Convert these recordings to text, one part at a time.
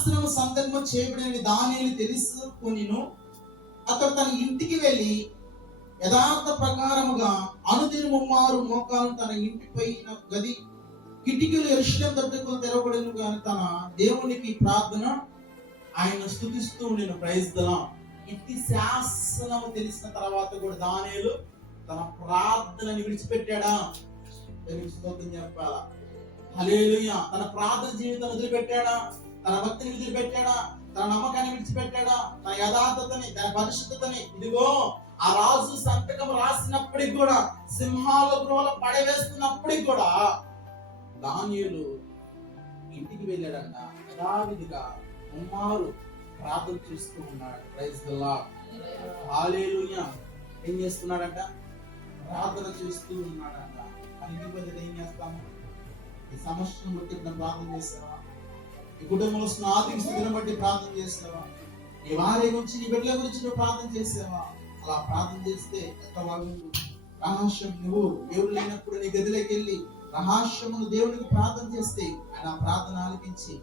శాస్త్రము సంకల్పం చేయబడిన దానిని తెలుసుకొనిను. అతడు తన ఇంటికి వెళ్ళి యథార్థ ప్రకారముగా అనుదినము మారు మోకాలు తన ఇంటిపై గది కిటికీలు యెరూషలేము తట్టుకు తెరవబడిను గాని తన దేవునికి ప్రార్థన ఆయన స్తుతిస్తూ ఉండెను. Praise the Lord. ఇంటి శాసనము తెలిసిన తర్వాత కూడా దానియేలు తన ప్రార్థనని విడిచిపెట్టాడా? దేవునికి స్తోత్రం చెప్పాలా. హల్లెలూయా. తన ప్రార్థన జీవితాన్ని వదిలిపెట్టాడా? తన భక్తిని వదిలిపెట్టాడా? తన నమ్మకాన్ని విడిచిపెట్టాడా? తన యథార్థతని, తన పరిశుద్ధతని? ఇదిగో ఆ రాజు సంతకం రాసినప్పటికి కూడా, సింహాల గృహలో పడవేస్తున్నప్పటికి కూడా దానియేలు ఇంటికి వెళ్ళాడంట. యథావిధిగా ముమ్మారు ప్రార్థన చేస్తూ ఉన్నాడు. Praise the Lord. హల్లెలూయా. ఏం చేస్తున్నాడంట? ప్రార్థన చేస్తూ ఉన్నాడంట. మన ఇంటికి వెళ్ళి ఏం చేస్తాము? ఈ సమస్యను బట్టి ప్రార్థన చేస్తావా? ఈ కుటుంబంలో ఆర్థిక స్థితిని బట్టి ప్రార్థన చేస్తావా? నీ వారి గురించి, నీ బిడ్డల గురించి నువ్వు ప్రార్థన చేసావా? అలా ప్రార్థన చేస్తే ఎంత బాగుంది. రహస్యం నువ్వు దేవుడు లేనప్పుడు నీ గదిలోకి వెళ్ళి రహస్యమును దేవునికి ప్రార్థన చేస్తే ఆయన ప్రార్థన ఆలకించి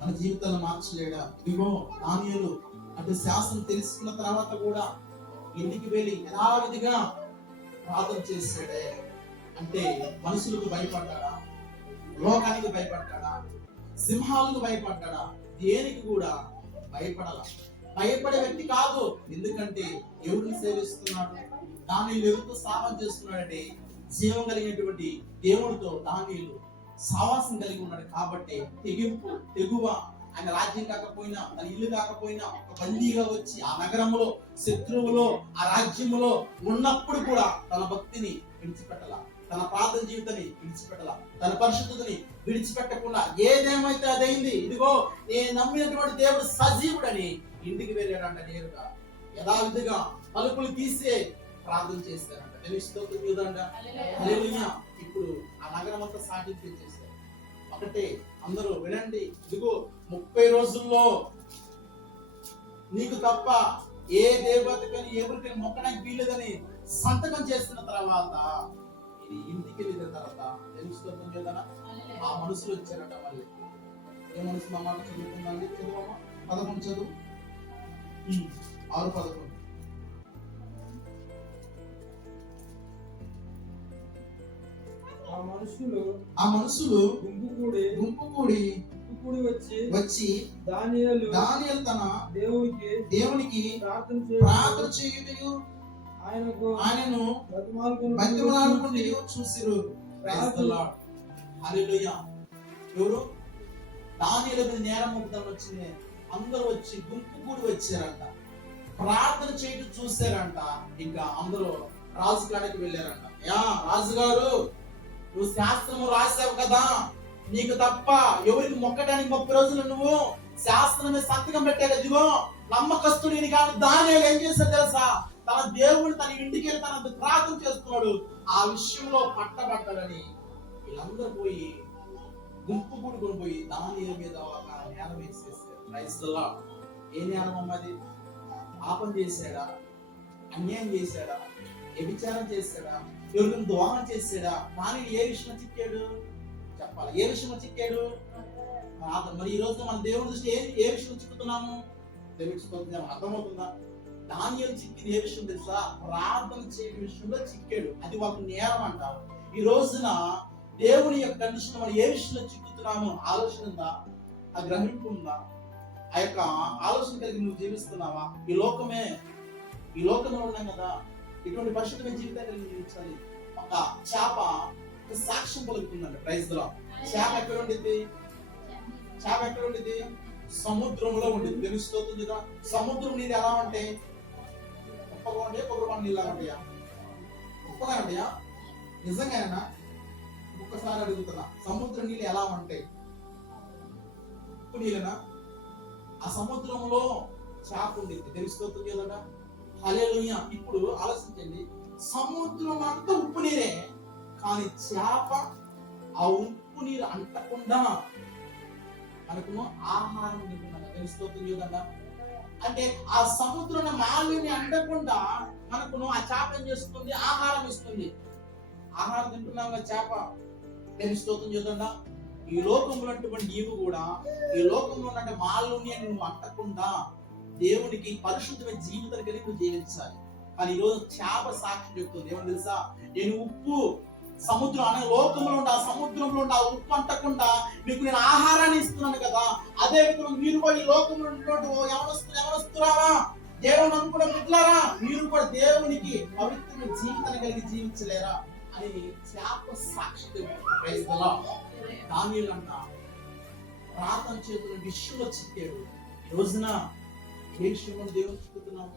మన జీవితాలను మార్చలేడా? ఇదిగో దానియేలు అంటే శాస్త్రం తెలుసుకున్న తర్వాత కూడా ఇంటికి వెళ్ళి యథావిధిగా ప్రార్థన చేశాడే. అంటే మనుషులకు భయపడ్డాడా? లోకానికి భయపడ్డాడా? సింహాలకు భయపడ్డాడా? దేనికి కూడా భయపడాల. భయపడే వ్యక్తి కాదు. ఎందుకంటే ఎవరిని సేవిస్తున్నాడు? దానియేలు ఎవరితో సావాసం చేస్తున్నాడంటే జీవం కలిగినటువంటి దేవుడితో దానియేలు సావాసం కలిగి ఉన్నాడు. కాబట్టి తెగింపు, తెగువ, ఆయన రాజ్యం కాకపోయినా, తన ఇల్లు కాకపోయినా ఒక బందీగా వచ్చి ఆ నగరంలో, శత్రువులో, ఆ రాజ్యములో ఉన్నప్పుడు కూడా తన భక్తిని విడిచిపెట్టాల, తన ప్రార్థన జీవితాన్ని విడిచిపెట్టాల, తన పరిశుద్ధతని విడిచిపెట్టకుండా ఏదేమైతే అదైంది. ఇదిగో నేను నమ్మినటువంటి దేవుడు సజీవుడని ఇంటికి వెళ్ళాడంట. నేరుగా యథావిధిగా తలుపులు తీసే ప్రార్థన చేస్తారంట. తెలుస్తుందంట. ఇప్పుడు ఆ నగరం అంతా సాటింపు చేశారు. ఒకటే అందరూ వినండి. ఇదిగో 30 రోజుల్లో నీకు తప్ప ఏ దేవతకని ఎవరికైనా మొక్కడానికి వీలేదని సంతకం చేస్తున్న తర్వాత ఇది ఇంటికి వెళ్ళిన తర్వాత తెలుస్తుంది కదా. ఆ మనుషులు వచ్చారట. మళ్ళీ ఏ మనుషులు మా మాట చదువుతుందండి? చదువమ్మా 11 చదువు. 6:11. ఆ మనుషులు గుంపు కూడి వచ్చి దానియేలు తన దేవునికి ప్రార్థన చేయుటయు ఆయనను బతిమాలుకొనుటయు చూసిరు. Praise the Lord. హల్లెలూయా. ఎవరు? దానియేలు మీద నేరం మోపుదామని వచ్చింది. అందరూ వచ్చి గుంపు కూడి వచ్చారంట. ప్రార్థన చేయడం చూసారంట. ఇంకా అందరూ రాజు కాడికి వెళ్ళారంట. యా రాజుగారు, నువ్వు శాస్త్రము రాసావు కదా, నీకు తప్ప ఎవరికి మొక్కడానికి 30 రోజులు నువ్వు శాస్త్రం మీద సంతకం పెట్టావు. ఇదిగో నమ్మకస్తుడిని కాదు దానియేలు ఏం చేశాడు తెలుసా? తన దేవుడు తన ఇంటికి వెళ్ళి తన ప్రార్థన చేస్తున్నాడు. ఆ విషయంలో పట్టబడ్డాడని వీళ్ళందరూ పోయి గుంపు కూడుకొని పోయి దానియేలు మీద ఒక నేరం వేసేసారు. Praise the lord. ఏ నేరం అమ్మది? పాపం చేశాడా? అన్యాయం చేశాడా? వ్యభిచారం చేశాడా? ఎవరిని దోహం చేశాడా? కానీ ఏ విషయంలో చిక్కాడు చెప్పాలి. ఏ విషయంలో చిక్కాడు? మరి ఈ రోజు మన దేవుని దృష్టి ఏ విషయంలో చిక్కుతున్నాము? దేవుడికి అర్థమవుతుందా? దానియేలు చిక్కింది ఏ విషయం తెలుసా? ప్రార్థన చేయడం విషయంలో చిక్కాడు. అది ఒక నేరం అంటారు. ఈ రోజున దేవుని యొక్క కండిషన్ మనం ఏ విషయంలో చిక్కుతున్నాము? ఆలోచన ఉందా? ఆ గ్రహింపు ఉందా? ఆ యొక్క ఆలోచన కలిగి నువ్వు జీవిస్తున్నావా? ఈ లోకంలో ఉన్నాం కదా, ఇటువంటి పరిశుద్ధమైన జీవితాన్ని జీవించాలి. ఒక చేప సాక్ష్యం పలుకుతుందండి. Praise the lord. చేప ఎక్కడ ఉండిద్ది? చేప ఎక్కడ ఉండిద్ది? సముద్రంలో ఉండిద్ది. తెలుస్తుంది కదా. సముద్రం నీళ్ళు ఎలా ఉంటాయి? ఉప్పగా ఉంటాయా? కొబ్బరి నీళ్ళు ఉంటాయా? ఉప్పగా ఉంటాయా? నిజంగానా? ఒక్కసారి అడుగుతున్నా, సముద్రం నీళ్ళు ఎలా ఉంటాయి? ఉప్పు నీళ్ళనా? ఆ సముద్రంలో చేప ఉండిద్ది. తెలుస్తుంది కదా. హల్లెలూయా. ఇప్పుడు ఆలోచించండి, సముద్రం అంతా ఉప్పు నీరే, కానీ చేప ఆ ఉప్పు నీరు అంటకుండా మనకు ఆహారం తెలుస్తుంది కదా. అంటే ఆ సముద్రం మాలిని అంటకుండా మనకు ఆ చేప ఏం చేస్తుంది? ఆహారం ఇస్తుంది. ఆహారం తింటున్నాం కదా, చేప తెలుస్తుంది కదా. ఈ లోకంలో ఉన్నటువంటి నీవు కూడా ఈ లోకంలో ఉన్న మాలిన్యాన్ని నువ్వు అంటకుండా దేవునికి పరిశుద్ధమైన జీవితం కలిగి నువ్వు జీవించాలి. కానీ ఈరోజు చేప సాక్షి చెప్తుంది ఏమని తెలుసా? నేను ఉప్పు సముద్రం అనే లోకంలో ఉండి ఆ సముద్రంలో ఉండి ఆ ఉప్పు అంటకుండా మీకు నేను ఆహారాన్ని ఇస్తున్నాను కదా, అదే విధంగా మీరు కూడా ఈ లోకంలో ఉన్నటువంటి ఎవరొస్తున్నారా దేవుని అనుకున్న బిడ్డలారా, మీరు కూడా దేవునికి పవిత్రమైన జీవితాన్ని కలిగి జీవించలేరా అని చేప సాక్షి దానియేలు అంట ప్రార్థన చేతుల విషయంలో చిక్కాడు. ఈ రోజున ఏ విషయంలో దేవుని చిక్కుతున్నాము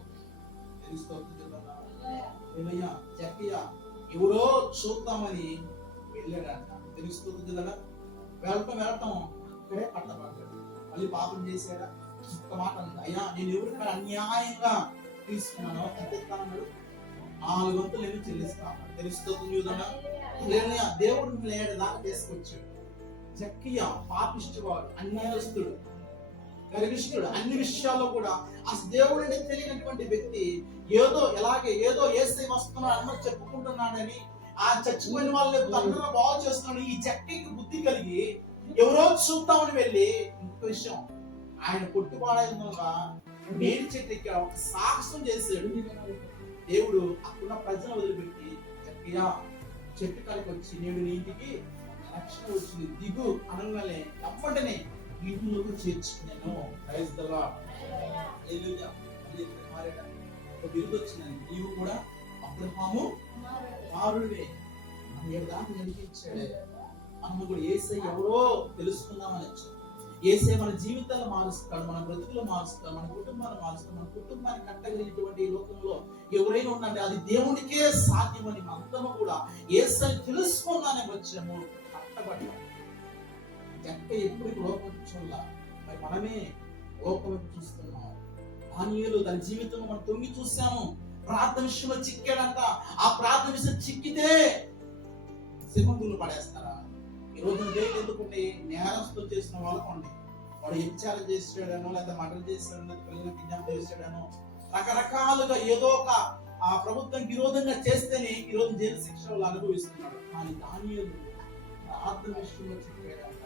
తెలుస్తోంది. జక్కయ్య ఎవరో చూద్దామని వెళ్ళాడంట. తెలుస్తుంది కదా, వెళ్ళటం అక్కడే పట్టబడ్డాడు. మళ్ళీ పాపం చేశాడా? ఒక్క మాట అంది, అయ్యా నేను ఎవరికైనా అన్యాయంగా తీసుకున్నాను ఎంత ఇస్తానన్నాడు? 4 వంతులు ఏమి చెల్లిస్తాను. తెలుస్తుంది కదా, దేవుడు లేడు దాకా తీసుకొచ్చాడు. జక్కయ్య పాపిష్టివాడు, అన్యాయస్తుడు, గర్విష్ఠుడు, అన్ని విషయాల్లో కూడా అసలు దేవుడు అంటే తెలియనటువంటి వ్యక్తి ఏదో యేసయ్య వస్తున్నాడు అందరూ చెప్పుకుంటున్నాడని ఆ చచ్చిపోయిన వాళ్ళని అందరూ బాగు చేస్తున్నాడు. ఈ జక్కయ్యకి బుద్ధి కలిగి ఎవరో చూద్దామని వెళ్ళి ఇంకొక విషయం, ఆయన పుట్టుపాడైన మేలు చెట్టు ఎక్కి ఒక సాహసం చేశాడు. దేవుడు అక్కడ ప్రజలను వదిలిపెట్టి జక్కయ్య చెట్టు కాడికి వచ్చి నేడు నీ ఇంటికి రక్షణ వచ్చింది దిగు అనగానే అప్పటినే ఇంటిలోకి చేర్చుకున్నాను. ఒక బిరుదు వచ్చిందని నీవు కూడా అబ్రహాము కుమారుడివే అని దాకా నడిపించాడే. మనము కూడా యేసయ్య ఎవరో తెలుసుకుందామని వచ్చాం. యేసయ్య మన జీవితాలు మారుస్తాడు, మన బ్రతుకులు మారుస్తాడు, మన కుటుంబాన్ని మారుస్తాడు. మన కుటుంబాన్ని కట్టగలిగినటువంటి లోకంలో ఎవరైనా ఉన్నట్టే అది దేవునికే సాధ్యమని అందరూ కూడా యేసయ్య తెలుసుకుందానే వచ్చాము. కట్టబడ్డాము. జక్క ఎప్పుడు లోకం చూడాల, మరి మనమే లోకం చూస్తున్నాం. దానియేలు తన జీవితంలో మనం తొంగి చూసాము. ప్రార్థన విషయంలో చిక్కాడంట. ఆ ప్రార్థన విషయం చిక్కితే సింహంలో పడేస్తారా? ఈ రోజు జైలు ఎందుకుంటే నేరస్తులు చేసిన వాళ్ళకుండి వాడు వ్యభిచారం చేసాడనో లేదా మర్డర్ చేసాడనో పిల్లల్ని కిడ్నాప్ చేసాడనో రకరకాలుగా ఏదో ఒక ఆ ప్రభుత్వం విరోధంగా చేస్తేనే ఈ రోజు జైలు శిక్ష వాళ్ళు అనుభవిస్తున్నాడు. కానీ దానియేలు ప్రార్థన విషయంలో చిక్కాడంట.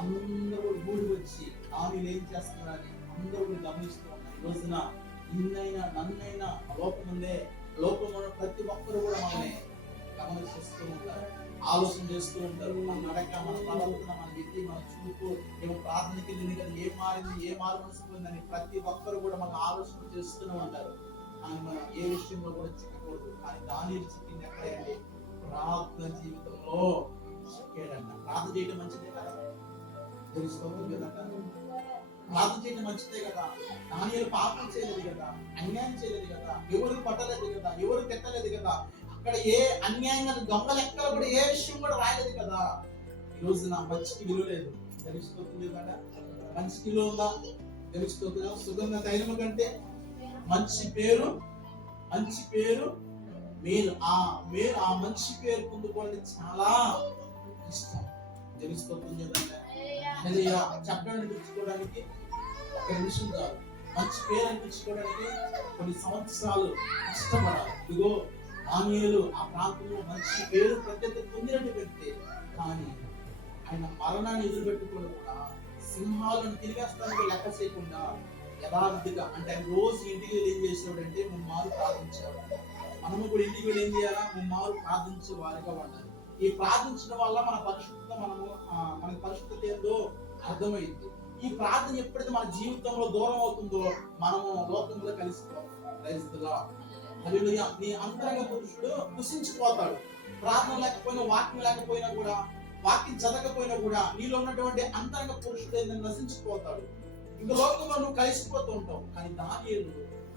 అందరూ గూడి వచ్చి ఆమె ఏం చేస్తున్నారని అందరూ గమనిస్తూ ఉన్నారు. ఈ రోజున నిన్నైనా నన్నైనా లోకంలో ప్రతి ఒక్కరు కూడా మనల్ని గమనిస్తూ ఉంటారు, ఆలోచన చేస్తూ ఉంటారు. మన నడక, మన ప్రవర్తన, మన విధి, మన చూపు, ఏమో ప్రార్థనకి వెళ్ళింది కదా, ఏం మారింది, ఏ మారుమనిసిపోయిందని ప్రతి ఒక్కరు కూడా మనం ఆలోచన చేస్తూనే ఉంటారు. కానీ మనం ఏ విషయంలో కూడా చిక్కకూడదు. కానీ దానియేలు చిక్కింది ఎక్కడండి? ప్రార్థన జీవితంలో చిక్కాడంట. ప్రార్థన చేయడం మంచిదే కదా, తెలుసుకోవాలి కదా, ప్రార్థన చేయడం మంచిదే కదా. దానియేలు పాపం చేయలేదు కదా, అన్యాయం చేయలేదు కదా, ఎవరు పట్టలేదు కదా, ఎవరు తిట్టలేదు కదా, అక్కడ ఏ అన్యాయంగా దొంగ లెక్కలు కూడా ఏ విషయం కూడా రాయలేదు కదా. ఈ రోజు నా మంచికి విలువ లేదు, తెలుసుకోతుంది కదా. మంచికి విలువ ఉందా? తెలుసుకోతుందా? సుగంధ తైలము కంటే మంచి పేరు మేలు. ఆ మంచి పేరు పొందుకోవడం చాలా ఇష్టం. తెలుసుకోతుంది కదా. చెప్పడం అనిపించుకోవడానికి ఒక నిమిషం కాదు, మంచి పేరు అనిపించుకోవడానికి కొన్ని సంవత్సరాలు ఇష్టపడాలి. ఇదిగో దానియేలు ఆ ప్రాంతంలో మంచి పేరు ప్రత్యేకత పొందినట్టు వ్యక్తి. కానీ ఆయన మరణాన్ని ఎదురుపెట్టుకోవడం కూడా సింహాలను తిరిగేస్తానికి లెక్క చేయకుండా యథార్థిగా, అంటే ఆయన రోజు ఇంటికి వెళ్ళి ఏం చేసేవాడంటే ముమ్మారు ప్రార్థించేవాడు. మనము కూడా ఇంటికి వెళ్ళి ఏం చేయాలా? ముమ్మారు ప్రార్థించే వారిగా ఉండాలి. ఈ ప్రార్థించడం వల్ల మనకి పరిశుద్ధత ఏందో అర్థమైంది. ఈ ప్రార్థన ఎప్పుడైతే మన జీవితంలో దూరం అవుతుందో మనము లోకంలో కలిసిపోతాం. నీ అంతరంగ పురుషుడు కుసించిపోతాడు. ప్రార్థన లేకపోయినా, వాక్యం లేకపోయినా కూడా, వాక్యం చదవకపోయినా కూడా నీలో ఉన్నటువంటి అంతరంగ పురుషుడు ఏంటంటే నశించిపోతాడు. ఇంకా లోకంలో నువ్వు కలిసిపోతూ ఉంటావు. కానీ దానియేలు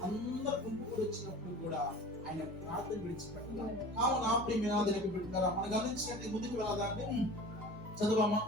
అందరు గుంపుకు వచ్చినప్పుడు కూడా ఆయన ప్రార్థన విడిచిపెట్టారు. కావున ప్రియమైన బిడ్డలారా, మనం గమనించినట్టు ముందుకు వెళ్ళాలంటే చదువమ్మా